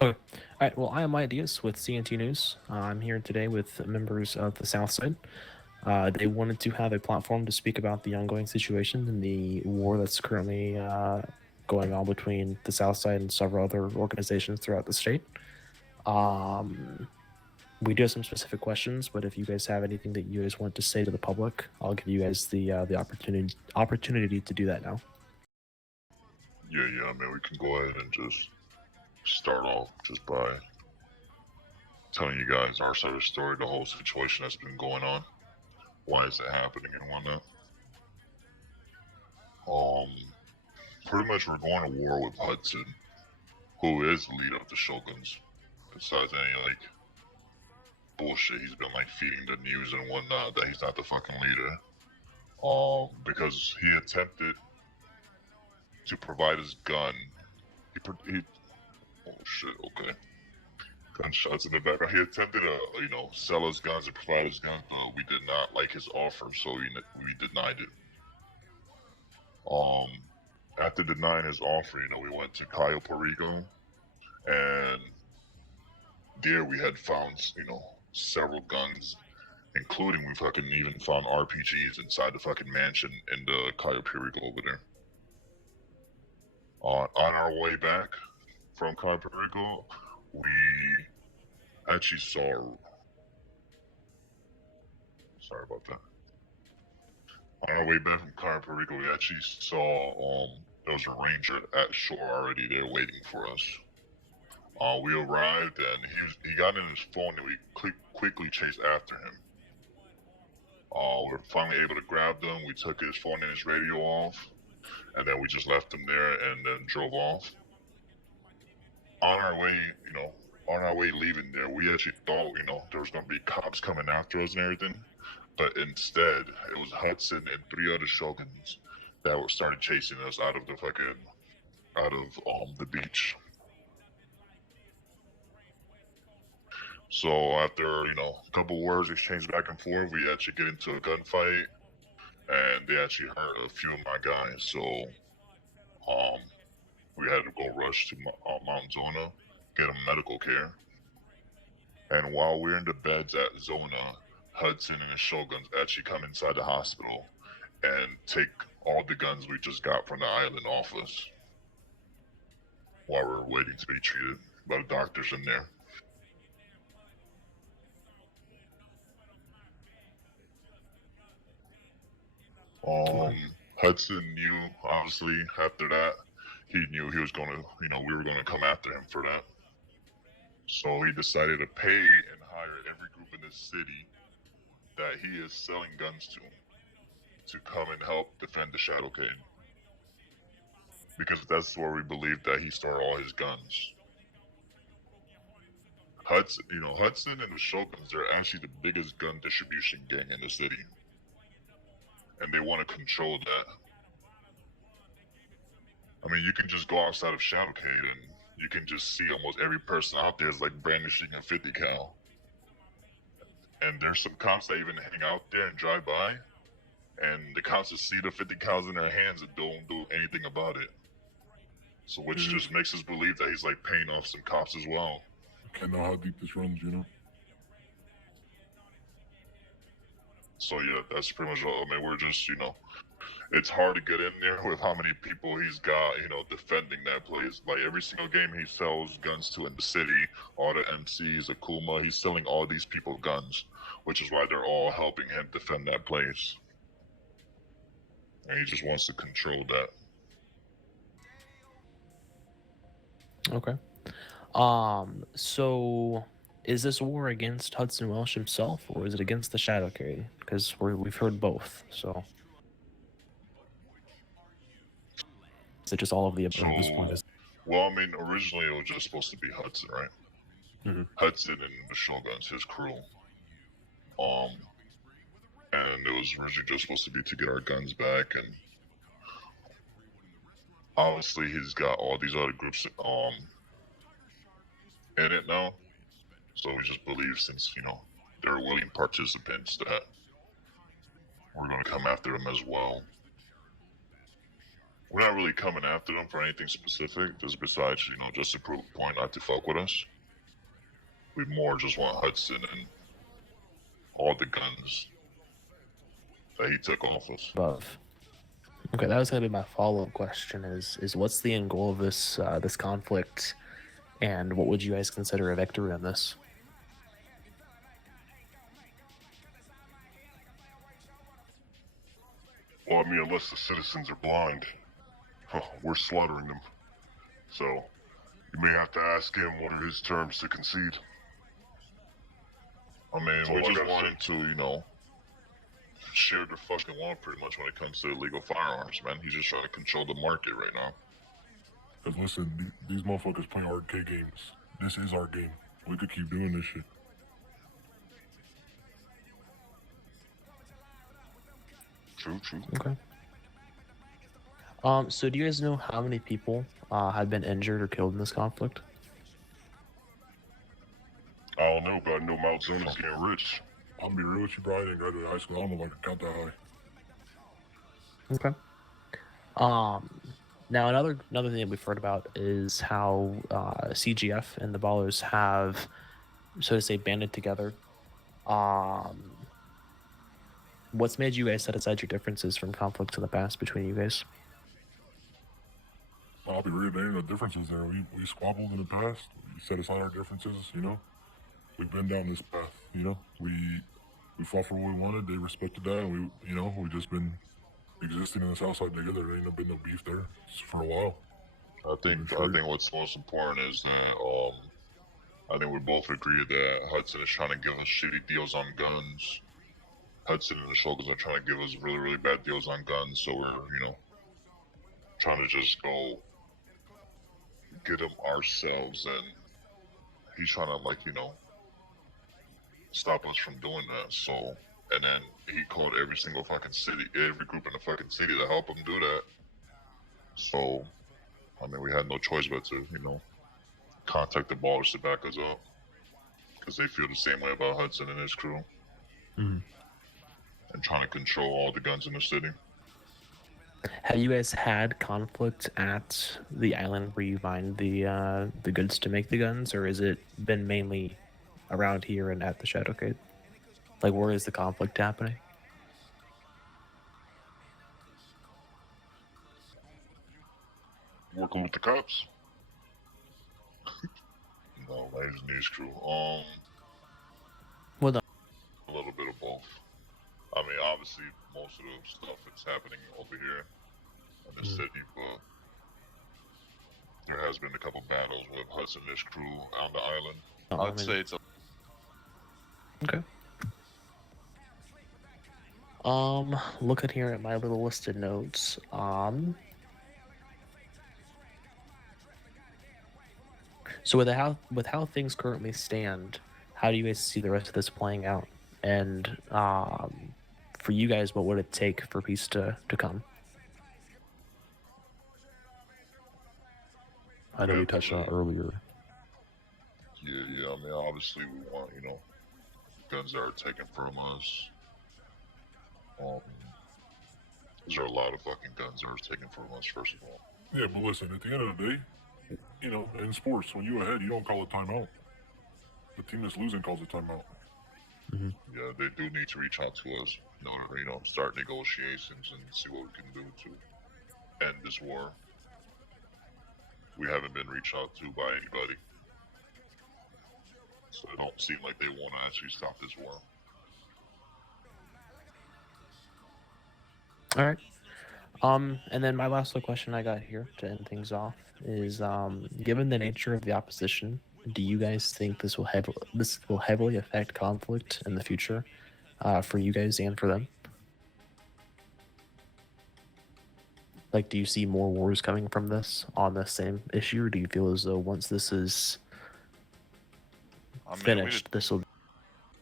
Okay. All right. Well, I am Mike Diaz with CNT News. I'm here today with members of the Southside. They wanted to have a platform to speak about the ongoing situation and the war that's currently going on between the Southside and several other organizations throughout the state. We do have some specific questions, but if you guys have anything that you guys want to say to the public, I'll give you guys the opportunity to do that now. Yeah, I mean, we can go ahead and just start off just by telling you guys our side of the story, the whole situation that's been going on, why is it happening and whatnot. Pretty much we're going to war with Hudson, who is the leader of the Shoguns, besides any, like, bullshit he's been, like, feeding the news and whatnot, that he's not the fucking leader. Because he attempted to provide his gun. Oh shit, okay. Gunshots in the background. He attempted to, sell his guns and provide his guns, but we did not like his offer, so we denied it. After denying his offer, we went to Cayo Perico, and there we had found, several guns, including we fucking even found RPGs inside the fucking mansion in the Cayo Perico over there. On our way back from Cayo Perico, we actually saw. Sorry about that. On our way back from Cayo Perico, we actually saw there was a ranger at shore already there waiting for us. We arrived and he got in his phone and we quickly chased after him. We were finally able to grab them. We took his phone and his radio off, and then we just left him there and then drove off. On our way leaving there, we actually thought, there was gonna be cops coming after us and everything, but instead it was Hudson and 3 other Shoguns that started chasing us out of the beach. So after, a couple words exchanged back and forth, we actually get into a gunfight, and they actually hurt a few of my guys. So, we had to go rush to Mount Zona, get them medical care. And while we're in the beds at Zona, Hudson and his Shoguns actually come inside the hospital and take all the guns we just got from the island off us while we're waiting to be treated by the doctors in there. Hudson knew, obviously, after that, he knew he was gonna, we were gonna come after him for that. So he decided to pay and hire every group in the city that he is selling guns to come and help defend the Shadow King. Because that's where we believe that he stored all his guns. Hudson and the Shoguns, they're actually the biggest gun distribution gang in the city. And they want to control that. I mean, you can just go outside of Shadowcade and you can just see almost every person out there is like brandishing a 50 cal. And there's some cops that even hang out there and drive by, and the cops just see the 50 cals in their hands and don't do anything about it. So which just makes us believe that he's like paying off some cops as well. I know how deep this runs, So yeah, that's pretty much all. I mean, we're just, it's hard to get in there with how many people he's got, defending that place. Like every single game he sells guns to in the city, all the MCs, Akuma, he's selling all these people guns, which is why they're all helping him defend that place. And he just wants to control that. Okay. So is this war against Hudson Welsh himself, or is it against the Shadow Carry? Because we've heard both, so. Is it just all of the above at this point? Well, I mean, originally it was just supposed to be Hudson, right? Mm-hmm. Hudson and the Shoguns, his crew. And it was originally just supposed to be to get our guns back, and obviously he's got all these other groups in it now. So we just believe, since they're willing participants, that we're going to come after them as well. we're not really coming after them for anything specific, just besides, you know, just to prove a point not to fuck with us. We more just want Hudson and all the guns that he took off us. Above. Okay, that was gonna be my follow-up question. Is what's the end goal of this this conflict, and what would you guys consider a victory in this? Well, I mean, unless the citizens are blind, we're slaughtering them. So, you may have to ask him what are his terms to concede. I mean, So we like just I wanted to, you know, share the fucking law pretty much when it comes to illegal firearms, man. He's just trying to control the market right now. Cause listen, these motherfuckers play arcade games. This is our game. We could keep doing this shit. True. Okay. So do you guys know how many people have been injured or killed in this conflict? I don't know, but I know Mount Zona's getting rich. I'll be real with you, bro. I didn't graduate high school. I don't know if I can count that high. Okay. Now another thing that we've heard about is how CGF and the Ballers have, so to say, banded together. What's made you guys set aside your differences from conflicts in the past between you guys? I'll be real, there ain't no differences there. We squabbled in the past. We set aside our differences, you know. We've been down this path, you know. We fought for what we wanted. They respected that, and we just been existing in the Southside together. There ain't been no beef there for a while. I think what's most important is that I think we both agree that Hudson is trying to give us shitty deals on guns. Hudson and the Shulkers are trying to give us really, really bad deals on guns, so we're, you know, trying to just go get them ourselves, and he's trying to, like, you know, stop us from doing that. So, and then he called every single fucking city, every group in the fucking city to help him do that. So, I mean, we had no choice but to, you know, contact the Ballers to back us up, because they feel the same way about Hudson and his crew. Mm. And trying to control all the guns in the city. Have you guys had conflict at the island where you find the goods to make the guns, or has it been mainly around here and at the Shadowcade? Like, where is the conflict happening? Working with the cops. No, ladies and his crew. Well, no. A little bit of both. I mean, obviously, most of the stuff is happening over here in the city, but there has been a couple battles with Hudson and his crew on the island. I'd say it's a... Okay. Looking here at my little listed notes. So with how things currently stand, how do you guys see the rest of this playing out? And for you guys, what would it take for peace to come? I know we touched on it earlier. Yeah, I mean, obviously we want, you know, guns that are taken from us. There are a lot of fucking guns that are taken from us, first of all. Yeah, but listen, at the end of the day, you know, in sports, when you're ahead, you don't call a timeout. The team that's losing calls a timeout. Mm-hmm. Yeah, they do need to reach out to us in order to, you know, start negotiations and see what we can do to end this war. We haven't been reached out to by anybody, so it don't seem like they want to actually stop this war. All right. And then my last little question I got here to end things off is, given the nature of the opposition, do you guys think this will heavily affect conflict in the future, for you guys and for them? Like, do you see more wars coming from this on the same issue, or do you feel as though once this is finished, this will...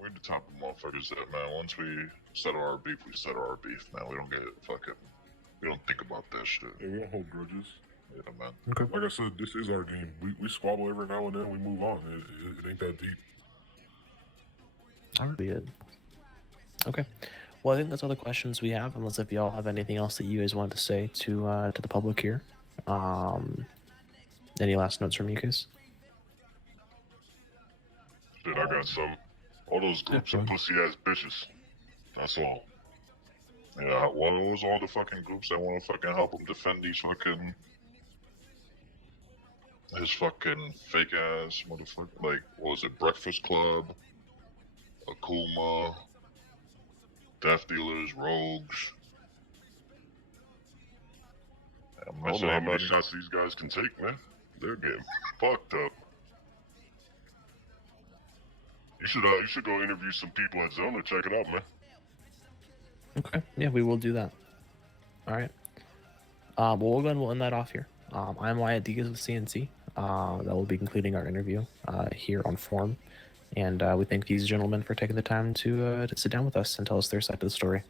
We're the type of motherfuckers that, man, once we settle our beef, we settle our beef, man. We don't get fucking... We don't think about that shit. Yeah, we don't hold grudges. Yeah, man. Okay. Like I said, this is our game. We squabble every now and then, we move on. It ain't that deep. That would be it. Okay. Well, I think that's all the questions we have, unless if y'all have anything else that you guys wanted to say to the public here. Any last notes from you guys? Shit, I got some. All those groups of fine. pussy ass bitches. That's all. Yeah, what was all the fucking groups that want to fucking help him defend these fucking his fucking fake ass motherfucker? Like, what was it? Breakfast Club, Akuma, Death Dealers, Rogues. Imagine how many shots these guys can take, man. They're getting fucked up. You should go interview some people at Zone to check it out, man. Okay. Yeah, we will do that. All right. Well, we'll go and we'll end that off here. I'm Wyatt Diaz with CNC. That will be concluding our interview here on Forum. And we thank these gentlemen for taking the time to sit down with us and tell us their side of the story.